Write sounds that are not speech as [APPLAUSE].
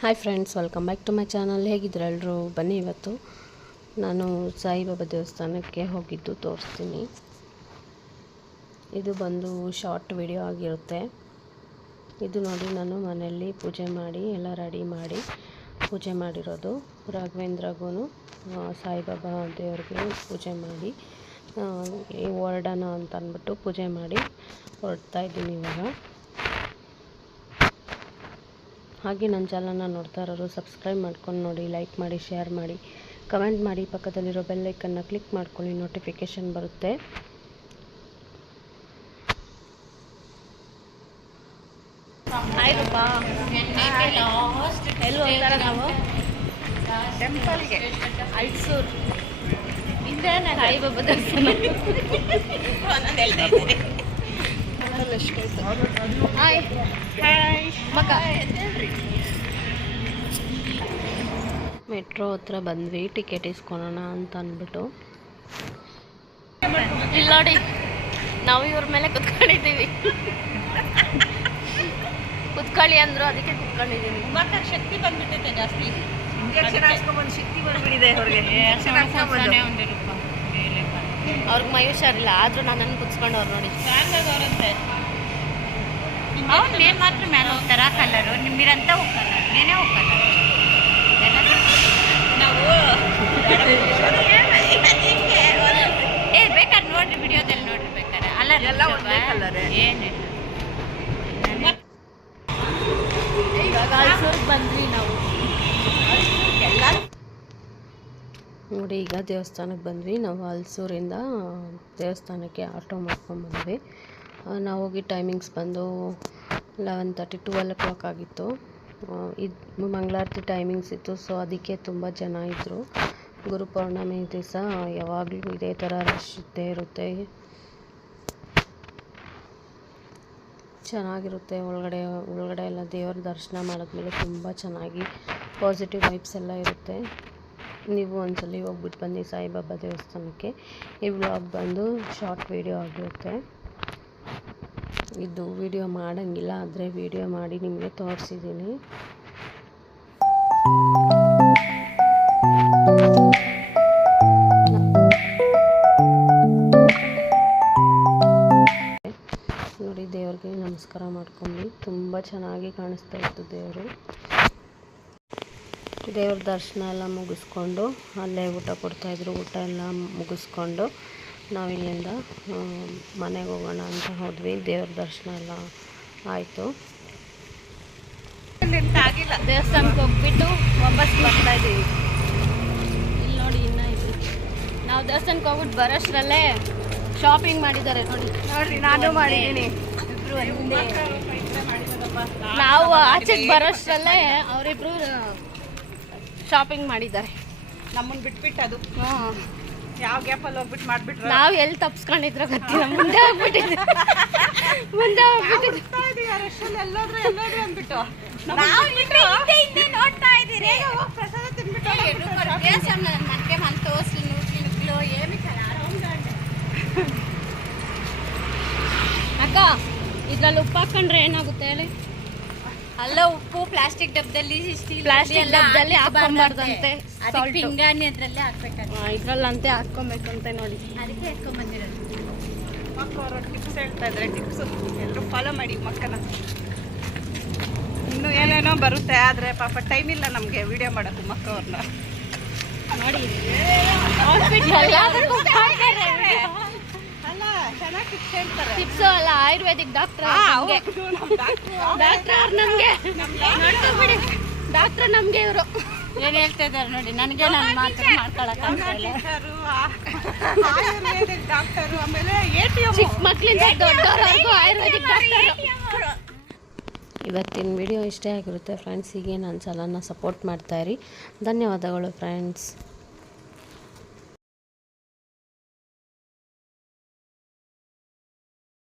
Hi friends welcome back to my channel ಹೇಗಿದ್ರು ಎಲ್ಲರೂ ಬನ್ನಿ ಇವತ್ತು. ನಾನು ಸಾಯಿಬಾಬಾ ದೇವಸ್ಥಾನಕ್ಕೆ ಹೋಗಿದ್ದು, ತೋರಿಸ್ತೀನಿ. ಇದು ಬಂದು ಶಾರ್ಟ್ ವಿಡಿಯೋ ಆಗಿರುತ್ತೆ. ಇದು ನೋಡಿ ನಾನು ಮನೆಯಲ್ಲಿ ಪೂಜೆ ಮಾಡಿ, ಎಲ್ಲ ರೆಡಿ ಮಾಡಿ ಪೂಜೆ ಮಾಡಿರೋದು. ರಾಘವೇಂದ್ರಗೂ ಸಾಯಿಬಾಬಾ ದೇವ್ರಿಗೆ ಪೂಜೆ ಮಾಡಿ ಈ ಹೊರಡೋಣ ಅಂತ ಅಂದ್ಬಿಟ್ಟು ಪೂಜೆ ಮಾಡಿ ಹೊರಡ್ತಾ ಇದ್ದೀನಿ ಇವಾಗ. ಹಾಗೆ ನನ್ನ ಚಾನಲ್ನ ನೋಡ್ತಾ ಇರೋರು ಸಬ್ಸ್ಕ್ರೈಬ್ ಮಾಡ್ಕೊಂಡು ನೋಡಿ ಲೈಕ್ ಮಾಡಿ ಶೇರ್ ಮಾಡಿ ಕಮೆಂಟ್ ಮಾಡಿ ಪಕ್ಕದಲ್ಲಿರೋ ಬೆಲ್ಲೈಕನ್ನ ಕ್ಲಿಕ್ ಮಾಡ್ಕೊಳ್ಳಿ ನೋಟಿಫಿಕೇಷನ್ ಬರುತ್ತೆ. ಟೆಂಪಲ್ಗೆ ಮೈಸೂರು ಹಾಯ್ ಮಗ. ಮೆಟ್ರೋ ಹತ್ರ ಬಂದ್ವಿ ಟಿಕೆಟ್ ಇಸ್ಕೊಳೋಣ ಅಂತ ಅಂದ್ಬಿಟ್ಟು. ಇಲ್ಲಿ ನೋಡಿ ನಾವು ಇವ್ರ ಮೇಲೆ ಕುತ್ಕೊಂಡಿದ್ದೀವಿ. ಕುತ್ಕೊಳ್ಳಿ ಅಂದ್ರು ಅದಕ್ಕೆ ಕುತ್ಕೊಂಡಿದ್ದೀವಿ. ಮತ್ತೆ ಶಕ್ತಿ ಬಂದ್ಬಿಟ್ಟಿದೆ ಜಾಸ್ತಿ. ಇಂಜೆಕ್ಷನ್ ಶಕ್ತಿ ಬಂದ್ಬಿಟ್ಟಿದೆ ಅವ್ರಿಗೆ. ಅವ್ರಿಗೆ ಮೈ ಹುಷಾರಿಲ್ಲ ಆದ್ರೂ ನನ್ನನ್ನು ಕುತ್ಕೊಂಡು ಅವ್ರು ನೋಡಿ. ಅವ್ನು ಮೇಲ್ ಮಾತ್ರ ಮೇಲೆ ಹೋಗ್ತಾರ ಕಲರು. ನಿಮ್ಮಿರಂತ ಹೋಗಲ್ಲ ನೀನೇ ಹೋಗಲ್ಲ ನಾವು ಏ ಬೇಕಾದ್ರೆ ನೋಡ್ರಿ ವಿಡಿಯೋದಲ್ಲಿ ನೋಡ್ರಿ ಬೇಕಾದ್ರೆ. ಅಲ್ಲ ಎಲ್ಲ ಒಂದೇ colour ಏನಿಲ್ಲ. ಇವಾಗ ಬಂದ್ರಿ ನಾವು. ನೋಡಿ, ಈಗ ದೇವಸ್ಥಾನಕ್ಕೆ ಬಂದ್ವಿ. ನಾವು ಹಲ್ಸೂರಿಂದ ದೇವಸ್ಥಾನಕ್ಕೆ ಆಟೋ ಮಾಡ್ಕೊಂಡ್ಬಂದ್ವಿ ನಾವು ಹೋಗಿ ಟೈಮಿಂಗ್ಸ್ ಬಂದು eleven thirty twelve o'clock ಆಗಿತ್ತು ಇದು ಮಂಗಳಾರತಿ ಟೈಮಿಂಗ್ಸ್ ಇತ್ತು ಸೊ ಅದಕ್ಕೆ ತುಂಬ ಜನ ಇದ್ದರು ಗುರು ಪೌರ್ಣಮಿ ದಿವಸ ಯಾವಾಗಲೂ ಇದೇ ಥರ ರಶ್ ಇದ್ದೇ ಇರುತ್ತೆ. ಚೆನ್ನಾಗಿರುತ್ತೆ ಒಳಗಡೆ ಒಳಗಡೆ ಎಲ್ಲ ದೇವರ ದರ್ಶನ ಮಾಡಿದ್ಮೇಲೆ ತುಂಬ ಚೆನ್ನಾಗಿ ಪಾಸಿಟಿವ್ ವೈಬ್ಸ್ ಎಲ್ಲ ಇರುತ್ತೆ. ನೀವು ಒಂದ್ಸಲಿ ಹೋಗ್ಬಿಟ್ಟು ಬನ್ನಿ ಸಾಯಿಬಾಬಾ ದೇವಸ್ಥಾನಕ್ಕೆ. ಈ ವ್ಲಾಗ್ ಬಂದು ಶಾರ್ಟ್ ವಿಡಿಯೋ ಆಗಿರುತ್ತೆ. ಇದು ವಿಡಿಯೋ ಮಾಡೋಂಗಿಲ್ಲ, ಆದರೆ ವಿಡಿಯೋ ಮಾಡಿ ನಿಮಗೆ ತೋರಿಸಿದ್ದೀನಿ ನೋಡಿ ದೇವ್ರಿಗೆ ನಮಸ್ಕಾರ ಮಾಡ್ಕೊಂಡು ತುಂಬ ಚೆನ್ನಾಗಿ ಕಾಣಿಸ್ತಾ ಇತ್ತು ದೇವರು. ದೇವ್ರ ದರ್ಶನ ಎಲ್ಲ ಮುಗಿಸ್ಕೊಂಡು ಅಲ್ಲೇ ಊಟ ಕೊಡ್ತಾಯಿದ್ರು ಊಟ ಎಲ್ಲ ಮುಗಿಸ್ಕೊಂಡು ನಾವು ಇಲ್ಲಿಂದ ಮನೆಗೆ ಹೋಗೋಣ ಅಂತ ಹೋದ್ವಿ. ದೇವ್ರ ದರ್ಶನ ಎಲ್ಲ ಆಯಿತು. ಆಗಿಲ್ಲ. ದೇವಸ್ಥಾನಕ್ಕೆ ಹೋಗ್ಬಿಟ್ಟು ವಾಪಸ್ ಬರ್ತಾ ಇದ್ದೀವಿ ಇಲ್ಲಿ ನೋಡಿ ಇನ್ನ ಇದೆ ನಾವು ದೇವಸ್ಥಾನಕ್ಕೆ ಹೋಗ್ಬಿಟ್ಟು ಬರೋಷ್ಟರಲ್ಲೇ ಶಾಪಿಂಗ್ ಮಾಡಿದ್ದಾರೆ ನೋಡಿ. ನೋಡ್ರಿ ನಾನು ಮಾಡಿದ್ದೀನಿ. ನಾವು ಆಚೆಗೆ ಬರೋಷ್ಟರಲ್ಲೇ ಅವರಿಬ್ರು ಶಾಪಿಂಗ್ ಮಾಡಿದ್ದಾರೆ. ನಮ್ಮನ್ನು ಬಿಟ್ಬಿಟ್ಟು ಅದು. ಯಾವ ಗ್ಯಾಪಲ್ಲಿ ಹೋಗ್ಬಿಟ್ಟು ಮಾಡ್ಬಿಟ್ರು? ನಾವು ಎಲ್ಲಿ ತಪ್ಸ್ಕೊಂಡಿದ್ರು ಗೊತ್ತಿಲ್ಲ. ಮುಂದೆ ಹೋಗ್ಬಿಟ್ಟಿದ್ವಿ. ಮುಂದೆ ಹೋಗ್ಬಿಟ್ಟಿದ್ವಿ. ಎಲ್ಲೋದ್ರು [LAUGHS] ಅಕ್ಕ ಇದ್ರಲ್ಲಿ ಉಪ್ಪು ಹಾಕೊಂಡ್ರೆ ಏನಾಗುತ್ತೆ ಹೇಳಿ? ಅಲ್ಲ ಉಪ್ಪು ಪ್ಲಾಸ್ಟಿಕ್ ಡಬ್ಬದಲ್ಲಿ ಪ್ಲಾಸ್ಟಿಕ್ ಡಬ್ಬದಲ್ಲಿ Salt. ಪಿಂಗಾಣಿ ಅದ್ರಲ್ಲೇ ಹಾಕ್ಬೇಕಂತ. ಇದ್ರಲ್ಲಂತೆ ಹಾಕ್ಕೊಬೇಕಂತೆ ನೋಡಿ. ಅದಕ್ಕೆ ಮಕ್ಕ ಅವರು ಟಿಪ್ಸ್ ಹೇಳ್ತಾ ಇದ್ದಾರೆ ಟಿಪ್ಸು ಎಲ್ಲರೂ ಫಾಲೋ ಮಾಡಿ ಮಕ್ಕನ ಇನ್ನು ಏನೇನೋ ಬರುತ್ತೆ ಆದರೆ ಪಾಪ ಟೈಮ್ ಇಲ್ಲ ನಮಗೆ ವಿಡಿಯೋ ಮಾಡೋದು ಮಕ್ಕ ಅವ್ರನ್ನ ನೋಡಿ ಎಲ್ಲದಕ್ಕೂ ಕಾಯ್ತಾರೆ. ಅಲ್ಲ ಚೆನ್ನಾಗಿ ಟಿಪ್ಸ್ ಹೇಳ್ತಾರೆ ಟಿಪ್ಸು ಅಲ್ಲ ಆಯುರ್ವೇದಿಕ್ ಡಾಕ್ಟರ್ ಡಾಕ್ಟರ್ ನಮ್ಗೆ. ನೋಡ್ಕೊಂಡ್ಬಿಡಿ ಡಾಕ್ಟರ್ ನಮ್ಗೆ. ಇವರು. ಏನ್ ಹೇಳ್ತಾ ಇದಾರೆ ನೋಡಿ ನನಗೆ ನಾನು ಮಾತ್ರ ಮಾಡ್ಕೊಳಕ್ ಡಾಕ್ಟರು ಆಮೇಲೆ ಚಿಕ್ಕ ಮಕ್ಳಿಂದ ದೊಡ್ಡವರವರೆಗೂ ಆಯುರ್ವೇದಿಕ್ ಡಾಕ್ಟರ್ ಇವತ್ತಿನ ವಿಡಿಯೋ ಇಷ್ಟೇ ಆಗಿರುತ್ತೆ ಫ್ರೆಂಡ್ಸ್ ಹೀಗೆ ನನ್ನ ಚಾನಲ್ನ ಸಪೋರ್ಟ್ ಇರಿ. ಧನ್ಯವಾದಗಳು ಫ್ರೆಂಡ್ಸ್